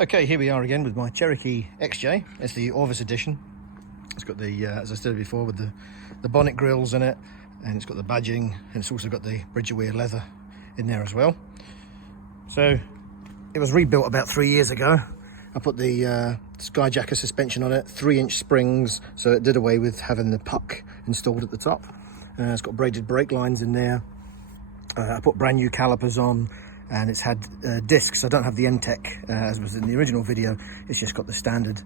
Okay, here we are again with my Cherokee XJ. It's the ORVIS edition. It's got the, as I said before, with the bonnet grills in it, and it's got the badging, and it's also got the bridge-wear leather in there as well. So it was rebuilt about 3 years ago. I put the Skyjacker suspension on it, 3-inch springs, so it did away with having the puck installed at the top. It's got braided brake lines in there. I put brand new calipers on, and it's had discs. I don't have the N-Tech as was in the original video. It's just got the standard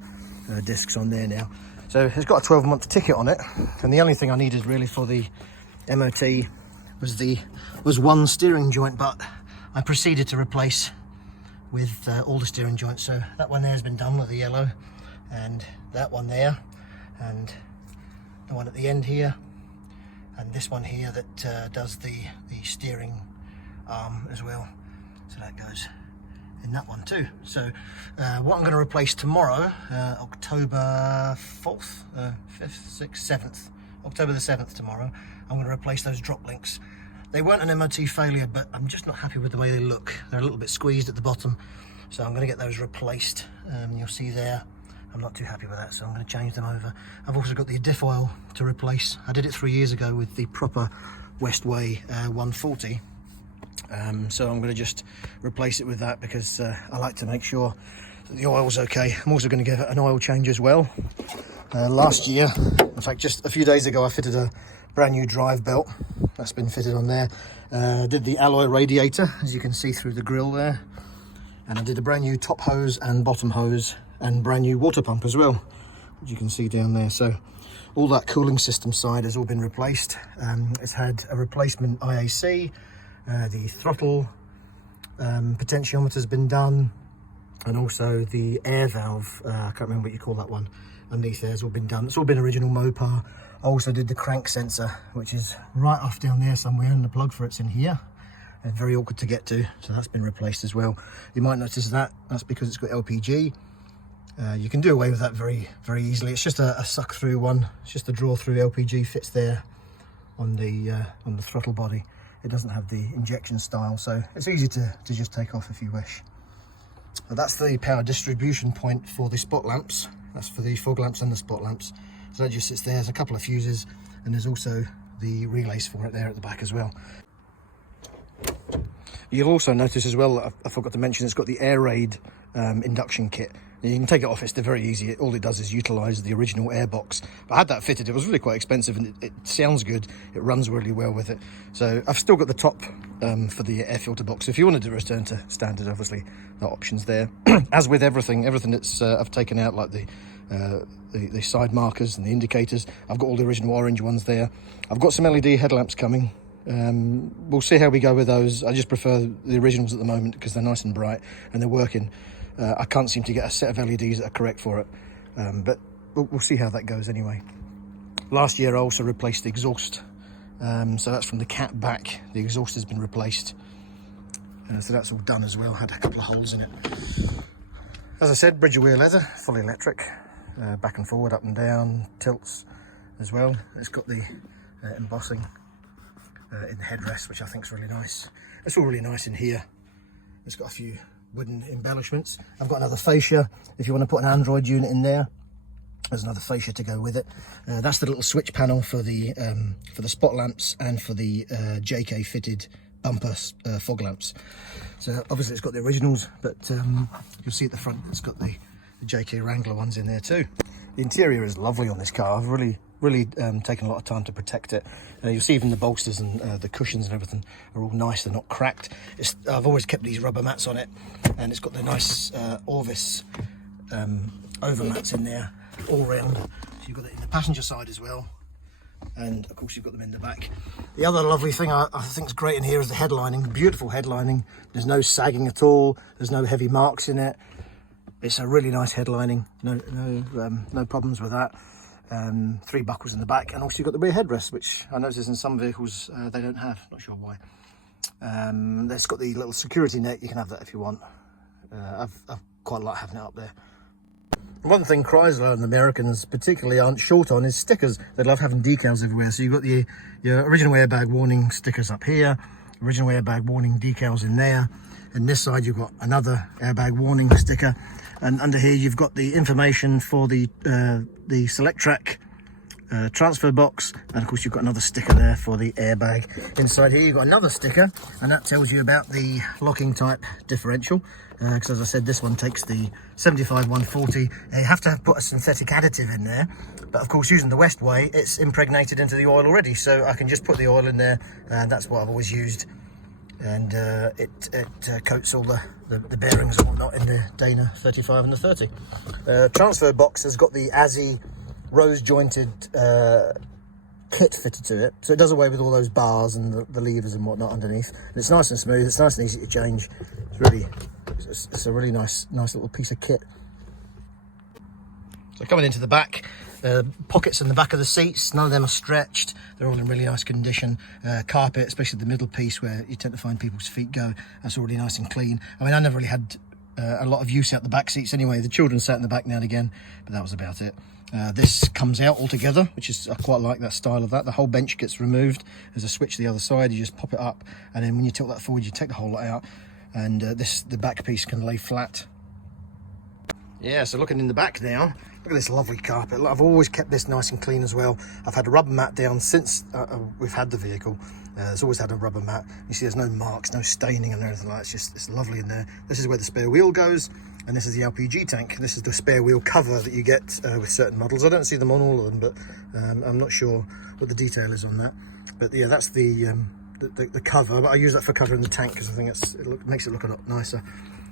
discs on there now. So it's got a 12-month ticket on it, and the only thing I needed really for the MOT was one steering joint, but I proceeded to replace with all the steering joints. So that one there has been done with the yellow, and that one there, and the one at the end here, and this one here that does the steering arm as well. So that goes in that one too. So what I'm going to replace tomorrow, October 4th, 5th, 6th, 7th, October the 7th tomorrow, I'm going to replace those drop links. They weren't an MOT failure, but I'm just not happy with the way they look. They're a little bit squeezed at the bottom, so I'm going to get those replaced. You'll see there, I'm not too happy with that, so I'm going to change them over. I've also got the diff oil to replace. I did it 3 years ago with the proper Westway 140. So I'm going to just replace it with that because I like to make sure that the oil's okay. I'm also going to give it an oil change as well. Last year, in fact just a few days ago, I fitted a brand new drive belt. That's been fitted on there. Did the alloy radiator, as you can see through the grill there. And I did a brand new top hose and bottom hose and brand new water pump as well, which you can see down there. So all that cooling system side has all been replaced. It's had a replacement IAC. The throttle potentiometer has been done, and also the air valve, I can't remember what you call that one, underneath there has all been done. It's all been original Mopar. I also did the crank sensor, which is right off down there somewhere, and the plug for it's in here. It's very awkward to get to, so that's been replaced as well. You might notice that's because it's got LPG. You can do away with that very easily. It's just a suck through one. It's just a draw through. LPG fits there on the throttle body. It doesn't have the injection style, so it's easy to just take off if you wish. But that's the power distribution point for the spot lamps. That's for the fog lamps and the spot lamps. So that just sits there. There's a couple of fuses, and there's also the relays for it there at the back as well. You'll also notice as well, I forgot to mention, it's got the air raid induction kit. You can take it off, it's very easy. All it does is utilise the original air box. But I had that fitted, it was really quite expensive, and it sounds good, it runs really well with it. So I've still got the top for the air filter box. If you wanted to return to standard, obviously the option's there. As with everything that's I've taken out, like the side markers and the indicators, I've got all the original orange ones there. I've got some LED headlamps coming. We'll see how we go with those. I just prefer the originals at the moment because they're nice and bright and they're working. I can't seem to get a set of LEDs that are correct for it, but we'll see how that goes anyway. Last year I also replaced the exhaust, so that's from the cat back. The exhaust has been replaced, so that's all done as well. Had a couple of holes in it. As I said, bridge-wear leather, fully electric, back and forward, up and down, tilts as well. It's got the embossing in the headrest, which I think is really nice. It's all really nice in here. It's got a few wooden embellishments. I've got another fascia if you want to put an Android unit in there. There's another fascia to go with it. That's the little switch panel for the spot lamps and for the JK fitted bumper fog lamps. So obviously it's got the originals, but you'll see at the front it's got the JK Wrangler ones in there too. The interior is lovely on this car. I've really taken a lot of time to protect it. You'll see even the bolsters and the cushions and everything are all nice, they're not cracked. I've always kept these rubber mats on it, and it's got the nice ORVIS over mats in there all round. So you've got it in the passenger side as well, and of course you've got them in the back. The other lovely thing I think is great in here is the headlining. Beautiful headlining. There's no sagging at all, there's no heavy marks in it. It's a really nice headlining, no problems with that. 3 buckles in the back, and also you've got the rear headrest, which I notice in some vehicles they don't have, not sure why. It's got the little security net, you can have that if you want. I've quite like having it up there. One thing Chrysler and the Americans particularly aren't short on is stickers. They love having decals everywhere. So you've got your original airbag warning stickers up here, original airbag warning decals in there. and this side you've got another airbag warning sticker, and under here you've got the information for the SelecTrac transfer box, and of course you've got another sticker there for the airbag. Inside here you've got another sticker, and that tells you about the locking type differential, because as I said, this one takes the 75-140. You have to put a synthetic additive in there, but of course using the West way, it's impregnated into the oil already, so I can just put the oil in there, and that's what I've always used. And it coats all the bearings and whatnot in the Dana 35 and the 30. Transfer box has got the ASI rose jointed kit fitted to it, so it does away with all those bars and the levers and whatnot underneath, and it's nice and smooth. It's nice and easy to change. It's a really nice little piece of kit. So coming into the back, pockets in the back of the seats, none of them are stretched, they're all in really nice condition. Carpet, especially the middle piece where you tend to find people's feet go, that's already nice and clean. I mean, I never really had a lot of use out the back seats anyway. The children sat in the back now and again, but that was about it. This comes out altogether, which is, I quite like that style of that. The whole bench gets removed. There's a switch the other side, you just pop it up, and then when you tilt that forward, you take the whole lot out, and the back piece can lay flat. Yeah, so looking in the back now, look at this lovely carpet. I've always kept this nice and clean as well. I've had a rubber mat down since we've had the vehicle. It's always had a rubber mat. You see there's no marks, no staining and anything like that. It's lovely in there. This is where the spare wheel goes, and this is the LPG tank. This is the spare wheel cover that you get with certain models. I don't see them on all of them, but I'm not sure what the detail is on that. But yeah, that's the cover. But I use that for covering the tank because I think it makes it look a lot nicer.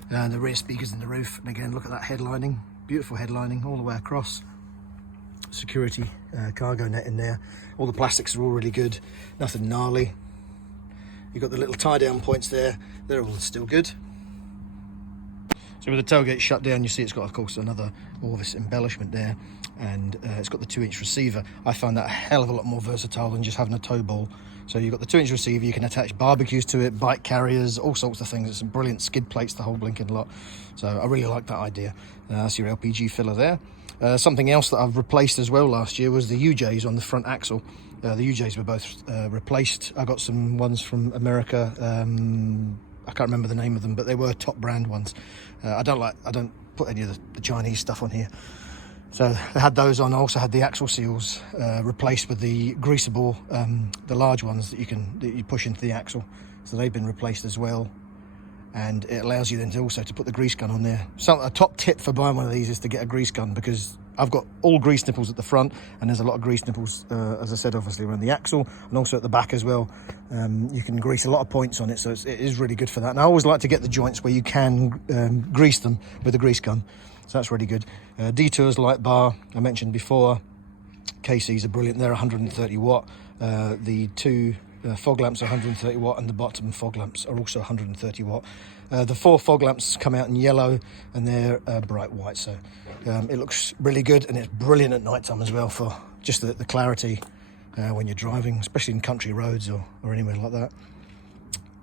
The rear speakers in the roof, and again, look at that headlining, beautiful headlining all the way across. Security cargo net in there. All the plastics are all really good, nothing gnarly. You've got the little tie down points there, they're all still good. So with the tailgate shut down, you see it's got, of course, another ORVIS embellishment there, and it's got the 2-inch receiver. I find that a hell of a lot more versatile than just having a tow ball. So you've got the 2-inch receiver, you can attach barbecues to it, bike carriers, all sorts of things. It's some brilliant skid plates, the whole blinking lot. So I really like that idea. That's your LPG filler there. Something else that I've replaced as well last year was the UJs on the front axle. The UJs were both replaced. I got some ones from America. I can't remember the name of them, but they were top brand ones. I don't put any of the Chinese stuff on here. So I had those on. I also had the axle seals replaced with the greasable, the large ones that you push into the axle. So they've been replaced as well, and it allows you then to also put the grease gun on there. So a top tip for buying one of these is to get a grease gun, because I've got all grease nipples at the front, and there's a lot of grease nipples, as I said, obviously around the axle and also at the back as well. You can grease a lot of points on it, so it is really good for that. And I always like to get the joints where you can grease them with a grease gun. So that's really good. Detours light bar, I mentioned before. KCs are brilliant, they're 130 watt. The two fog lamps are 130 watt, and the bottom fog lamps are also 130 watt. The 4 fog lamps come out in yellow, and they're bright white, so it looks really good, and it's brilliant at night time as well for just the clarity when you're driving, especially in country roads or anywhere like that.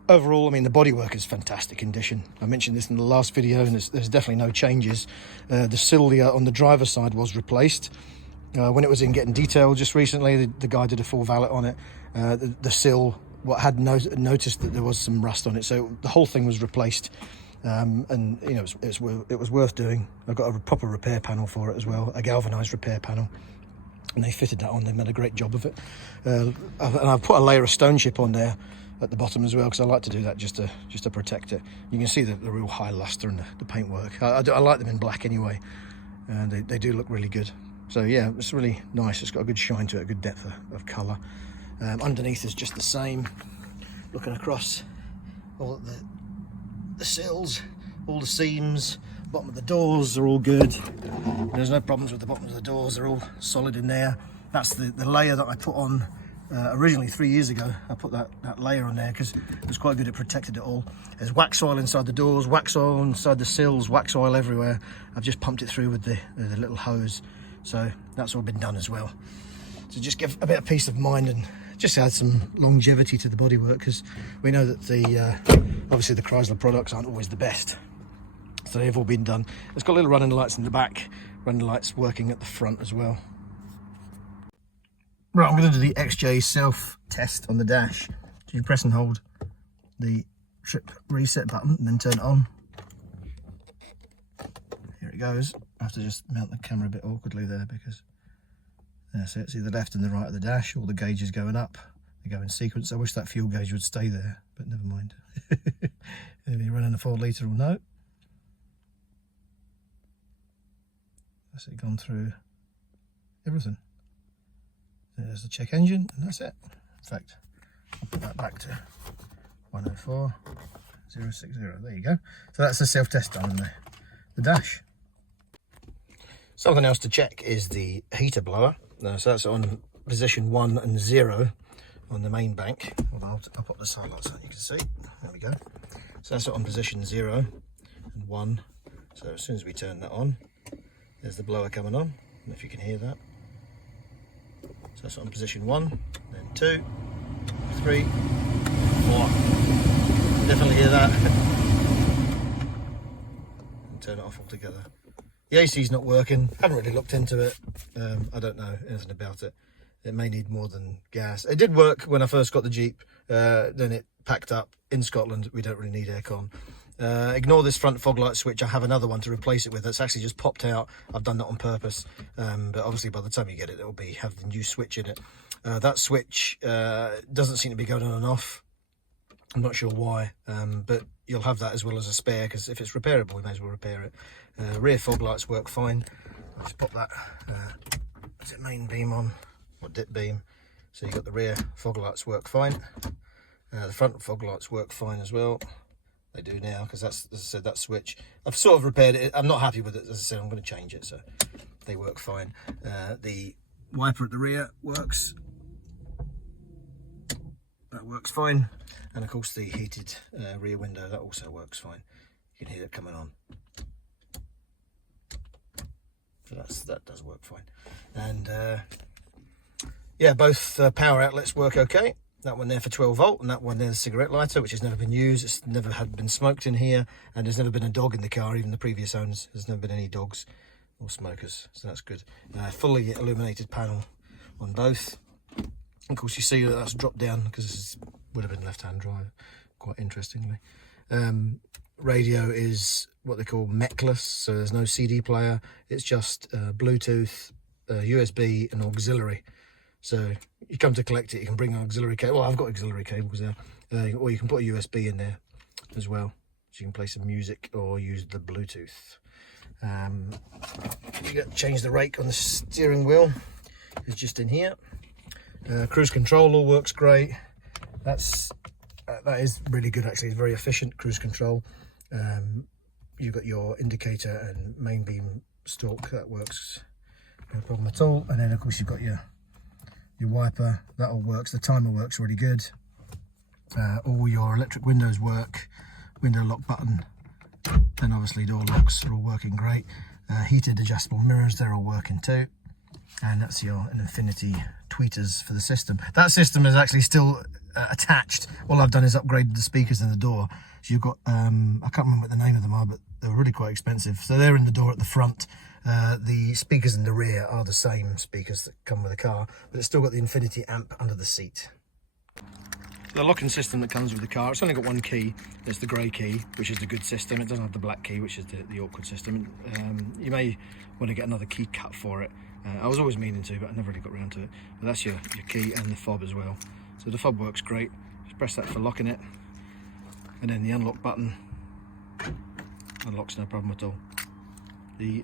Overall, I mean, the bodywork is fantastic condition. I mentioned this in the last video, and there's definitely no changes. The sill on the driver's side was replaced. When it was in getting detailed just recently, the guy did a full valet on it. The sill had noticed that there was some rust on it, so the whole thing was replaced. And you know, it was worth doing. I got a proper repair panel for it as well, a galvanized repair panel, and they fitted that on. They made a great job of it. And I've put a layer of stone chip on there at the bottom as well, because I like to do that just to protect it. You can see the real high luster in the paintwork. I like them in black anyway, and they do look really good. So yeah, it's really nice. It's got a good shine to it, a good depth of colour. Underneath is just the same. Looking across all the sills, all the seams, bottom of the doors are all good. There's no problems with the bottoms of the doors, they're all solid in there. That's the layer that I put on originally 3 years ago. I put that layer on there because it was quite good, it protected it all. There's wax oil inside the doors, wax oil inside the sills, wax oil everywhere. I've just pumped it through with the little hose, so that's all been done as well. So just give a bit of peace of mind and just add some longevity to the bodywork, because we know that obviously the Chrysler products aren't always the best. So they've all been done. It's got little running lights in the back, running lights working at the front as well. Right, I'm going to do the XJ self test on the dash. So you press and hold the trip reset button and then turn it on. Here it goes. I have to just mount the camera a bit awkwardly there because that's it. See the left and the right of the dash, all the gauges going up. They go in sequence. I wish that fuel gauge would stay there, but never mind. If you're running a 4 litre or no. That's it, gone through everything. There's the check engine, and that's it. In fact, I'll put that back to 104.060. There you go. So that's the self-test on the dash. Something else to check is the heater blower. So that's on position 1 and 0 on the main bank. I'll put the side lights on, you can see. There we go. So that's on position 0 and 1. So as soon as we turn that on, there's the blower coming on. I don't know if you can hear that. So that's on position 1, then 2, 3, 4. Definitely hear that. And turn it off altogether. The AC's not working. Haven't really looked into it. I don't know anything about it. It may need more than gas. It did work when I first got the Jeep. Then it packed up. In Scotland, we don't really need aircon. Ignore this front fog light switch. I have another one to replace it with. It's actually just popped out. I've done that on purpose. But obviously by the time you get it, it'll have the new switch in it. That switch doesn't seem to be going on and off. I'm not sure why, but you'll have that as well as a spare, because if it's repairable, we may as well repair it. Rear fog lights work fine. I'll just pop that main beam on, or dip beam. So you've got the rear fog lights work fine. The front fog lights work fine as well. They do now, because that's, as I said, that switch. I've sort of repaired it. I'm not happy with it. As I said, I'm going to change it, so they work fine. The wiper at the rear works. That works fine. And of course the heated rear window, that also works fine. You can hear it coming on. So that does work fine. And yeah, both power outlets work okay. That one there for 12 volt, and that one there's a cigarette lighter, which has never been used. It's never had been smoked in here, and there's never been a dog in the car. Even the previous owners, there's never been any dogs or smokers, so that's good. Fully illuminated panel on both. Of course, you see that that's dropped down because this would have been left-hand drive, quite interestingly. Radio is what they call mechless, so there's no CD player. It's just Bluetooth, USB, and auxiliary. So you come to collect it, you can bring an auxiliary cable. Well, I've got auxiliary cables there, or you can put a USB in there as well, so you can play some music or use the Bluetooth. You got to change the rake on the steering wheel. It's just in here. Cruise control all works great. That is really good actually. It's very efficient cruise control. You've got your indicator and main beam stalk, that works no problem at all. And then of course you've got your wiper, that all works. The timer works really good. All your electric windows work. Window lock button, and obviously door locks are all working great. Heated adjustable mirrors, they're all working too. And that's your infinity tweeters for the system. That system is actually still attached. All I've done is upgraded the speakers in the door. So you've got, I can't remember what the name of them are, but they're really quite expensive. So they're in the door at the front. The speakers in the rear are the same speakers that come with the car, but it's still got the infinity amp under the seat. The locking system that comes with the car, it's only got one key. It's the grey key, which is the good system. It doesn't have the black key, which is the awkward system. You may want to get another key cut for it. I was always meaning to, but I never really got around to it. But that's your key and the fob as well. So the fob works great. Just press that for locking it. And then the unlock button unlocks, no problem at all. The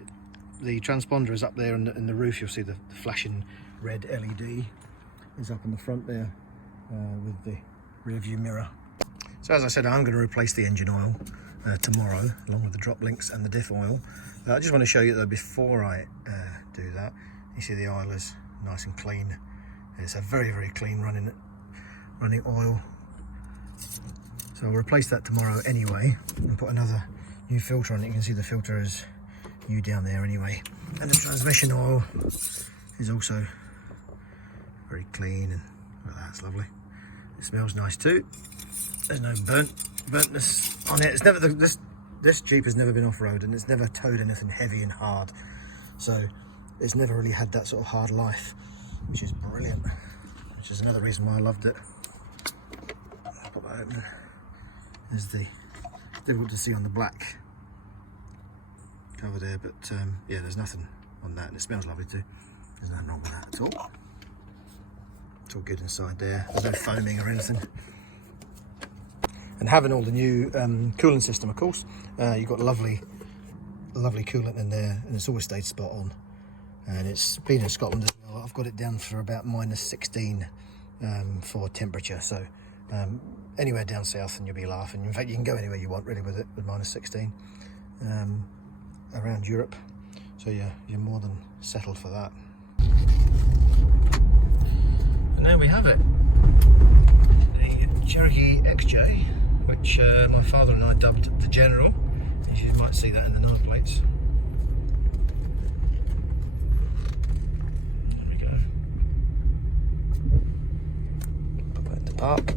transponder is up there in the roof. You'll see the flashing red LED is up in the front there with the rear view mirror. So as I said, I'm going to replace the engine oil tomorrow, along with the drop links and the diff oil. I just want to show you though, before I do that, you see the oil is nice and clean. It's a very, very clean running oil. So I'll replace that tomorrow anyway and put another new filter on it. You can see the filter is new down there anyway. And the transmission oil is also very clean, and look at that, it's lovely. It smells nice too. There's no burntness on it. It's never this Jeep has never been off-road, and it's never towed anything heavy and hard. So it's never really had that sort of hard life, which is brilliant. Which is another reason why I loved it. I'll put that open. There's the, difficult to see on the black cover there, but yeah, there's nothing on that, and it smells lovely too. There's nothing wrong with that at all. It's all good inside there. There's no foaming or anything. And having all the new cooling system, of course, you've got lovely coolant in there, and it's always stayed spot on. And it's been in Scotland as well. I've got it down for about -16 for temperature. So anywhere down south and you'll be laughing. In fact, you can go anywhere you want really with it with -16 around Europe. So yeah, you're more than settled for that. And there we have it. The Cherokee XJ, which my father and I dubbed the General. As you might see that in the number plates. There we go. Put that into park.